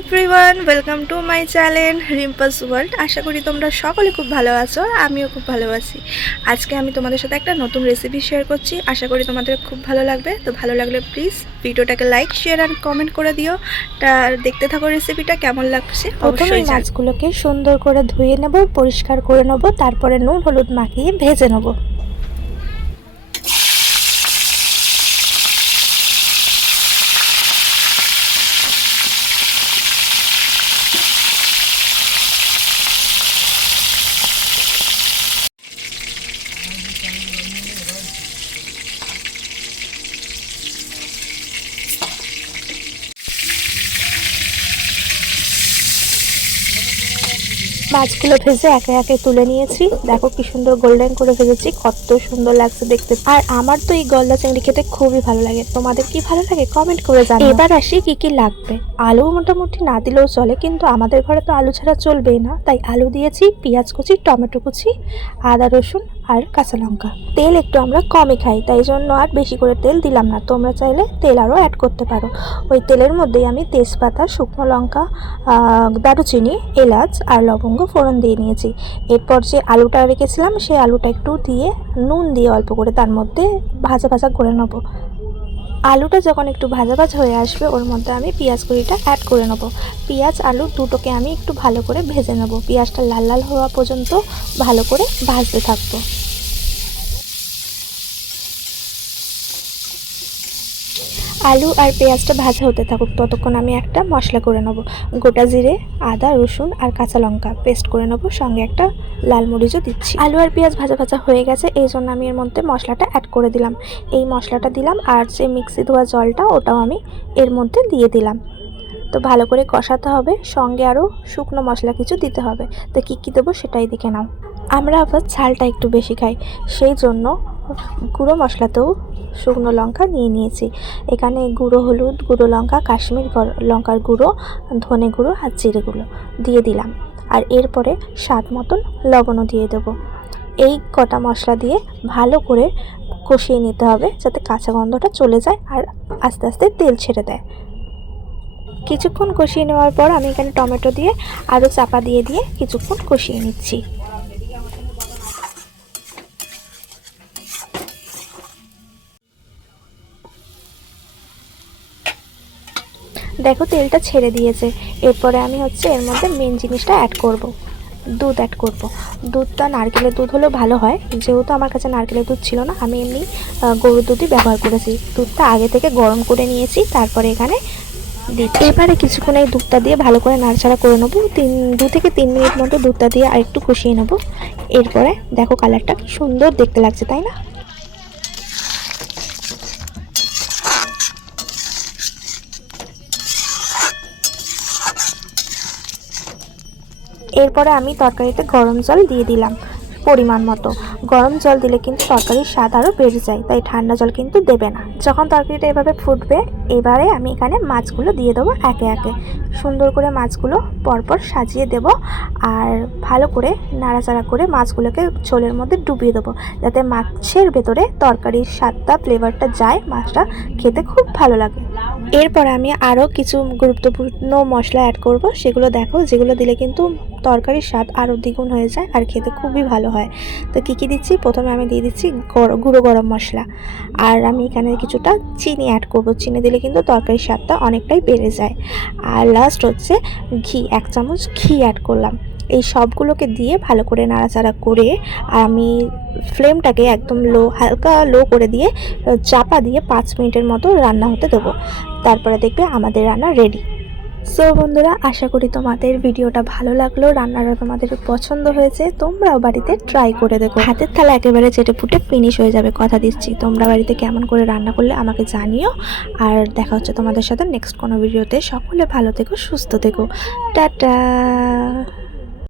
Everyone welcome to my channel Rimpa's world আশা করি তোমরা সকলে খুব ভালো আছো আমিও খুব ভালো আছি। আজকে আমি তোমাদের সাথে একটা নতুন রেসিপি শেয়ার করছি। আশা করি তোমাদের খুব ভালো লাগবে। তো ভালো লাগলে প্লিজ ভিডিওটাকে লাইক শেয়ার আর কমেন্ট করে দিও। তা দেখতে থাকো রেসিপিটা কেমন লাগছে? প্রথমে অবশ্যই মাছগুলোকে সুন্দর করে ধুয়ে নেব পরিষ্কার করে নেব তারপরে নুন হলুদ মাখিয়ে ভেজে নেব। মাছগুলো ভেজে একে একে তুলে নিয়েছি। দেখো কি সুন্দর গোল্ডেন করে ভেজেছি কত সুন্দর লাগছে দেখতে। আর আমার তো এই গলদা চিংড়ি খেতে খুবই ভালো লাগে। তোমাদের কি ভালো লাগে? কমেন্ট করে জানাও। এবার আসি কি কি লাগবে। আলু মোটামুটি না দিলেও চলে কিন্তু আমাদের ঘরে তো আলু ছাড়া চলবেই না। তাই আলু দিয়েছি পেঁয়াজ কুচি টমেটো কুচি আদা রসুন আর কাঁচা লঙ্কা। তেল একটু আমরা কমই খাই তাই জন্য আর বেশি করে তেল দিলাম না। তোমরা চাইলে তেল আরও অ্যাড করতে পারো। ওই তেলের মধ্যেই আমি তেজপাতা শুকনো লঙ্কা দারুচিনি এলাচ আর লবঙ্গ ফোড়ন দিয়ে নিয়েছি। এরপর যে আলুটা রেখেছিলাম, সেই আলুটা একটু দিয়ে নুন দিয়ে অল্প করে তার মধ্যে ভাজা ভাজা করে নেব। আলুটা যখন একটু ভাজা ভাজা হয়ে আসবে, ওর মধ্যে আমি পেঁয়াজ কুড়িটা অ্যাড করে নেব। পেঁয়াজ, আলু দুটোকে আমি একটু ভালো করে ভেজে নেব। পেঁয়াজটা লাল লাল হওয়া পর্যন্ত ভালো করে ভাজতে থাকব। আলু আর পেঁয়াজটা ভাজা হতে থাকুক, ততক্ষণ আমি একটা মশলা করে নেব। গোটা জিরে, আদা, রসুন আর কাঁচা লঙ্কা পেস্ট করে নেব, সঙ্গে একটা লাল মরিচও দিচ্ছি। আলু আর পেঁয়াজ ভাজা ভাজা হয়ে গেছে, এই জন্য আমি এর মধ্যে মশলাটা অ্যাড করে দিলাম। এই মশলাটা দিলাম আর যে মিক্সি ধোয়া জলটা, ওটাও আমি এর মধ্যে দিয়ে দিলাম। তো ভালো করে কষাতে হবে, সঙ্গে আরও শুকনো মশলা কিছু দিতে হবে। তো কী কী দেবো সেটাই দেখে নাও। আমরা আবার ঝালটা একটু বেশি খাই, সেই জন্য গুঁড়ো মশলাতেও শুকনো লঙ্কা নিয়ে নিয়েছি। এখানে গুঁড়ো হলুদ, গুঁড়ো লঙ্কা, কাশ্মীর লঙ্কার গুঁড়ো, ধনে গুঁড়ো আর জিরে গুঁড়ো দিয়ে দিলাম। আর এরপরে স্বাদ মতন লবণও দিয়ে দেবো। এই কটা মশলা দিয়ে ভালো করে কষিয়ে নিতে হবে যাতে কাঁচা গন্ধটা চলে যায় আর আস্তে আস্তে তেল ছেড়ে দেয়। কিছুক্ষণ কষিয়ে নেওয়ার পর আমি এখানে টমেটো দিয়ে আরও চাপা দিয়ে দিয়ে কিছুক্ষণ কষিয়ে নিচ্ছি। দেখো তেলটা ছেড়ে দিয়েছে। এরপরে আমি হচ্ছে এর মধ্যে মেন জিনিসটা অ্যাড করব। দুধ অ্যাড করব। দুধটা নারকেলের দুধ হলেও ভালো হয়। যেহেতু আমার কাছে নারকেলের দুধ ছিল না, আমি এমনি গরুর দুধই ব্যবহার করেছি। দুধটা আগে থেকে গরম করে নিয়েছি, তারপরে এখানে দিচ্ছি। এবারে কিছুক্ষণ এই দুধটা দিয়ে ভালো করে নাড়াচাড়া করে নেব। তিন, দু থেকে তিন মিনিট মতো দুধটা দিয়ে আরেকটু কষিয়ে নেব। এরপরে দেখো কালারটা কি সুন্দর দেখতে লাগছে, তাই না? এরপরে আমি তরকারিতে গরম জল দিয়ে দিলাম পরিমাণ মতো। গরম জল দিলে কিন্তু তরকারির স্বাদ আরও বেড়ে যায়, তাই ঠান্ডা জল কিন্তু দেবে না। যখন তরকারিটা এভাবে ফুটবে, এবারে আমি এখানে মাছগুলো দিয়ে দেবো একে একে। সুন্দর করে মাছগুলো পরপর সাজিয়ে দেব আর ভালো করে নাড়াচাড়া করে মাছগুলোকে ঝোলের মধ্যে ডুবিয়ে দেবো, যাতে মাছের ভেতরে তরকারির স্বাদটা, ফ্লেভারটা যায়, মাছটা খেতে খুব ভালো লাগে। এরপর আমি আরও কিছু গুরুত্বপূর্ণ মশলা অ্যাড করব, সেগুলো দেখো, যেগুলো দিলে কিন্তু তরকারির স্বাদ আরও দ্বিগুণ হয়ে যায় আর খেতে খুবই ভালো হয়। তো কী কী দিচ্ছি। প্রথমে আমি দিয়ে দিচ্ছি গুঁড়ো গরম মশলা। আর আমি এখানে কিছুটা চিনি অ্যাড করব। চিনি দিলে কিন্তু তরকারির স্বাদটা অনেকটাই বেড়ে যায়। আর লাস্ট হচ্ছে ঘি, এক চামচ ঘি অ্যাড করলাম। এই সবগুলোকে দিয়ে ভালো করে নাড়াচাড়া করে আমি ফ্লেমটাকে একদম লো হালকা লো করে দিয়ে চাপা দিয়ে পাঁচ মিনিটের মতো রান্না হতে দেবো। তারপরে দেখবে আমাদের রান্না রেডি সো বন্ধুরা, আশা করি তোমাদের ভিডিওটা ভালো লাগল, রান্নাটা তোমাদের পছন্দ হয়েছে, তোমরাও বাড়িতে ট্রাই করে দেখো। হাতের থালা একেবারে চেটে ফুটে ফিনিশ হয়ে যাবে, কথা দিচ্ছি। তোমরা বাড়িতে কেমন করে রান্না করলে আমাকে জানিও, আর দেখা হচ্ছে তোমাদের সাথে নেক্সট কোনো ভিডিওতে সকলে ভালো থেকো, সুস্থ থেকো। টাটা!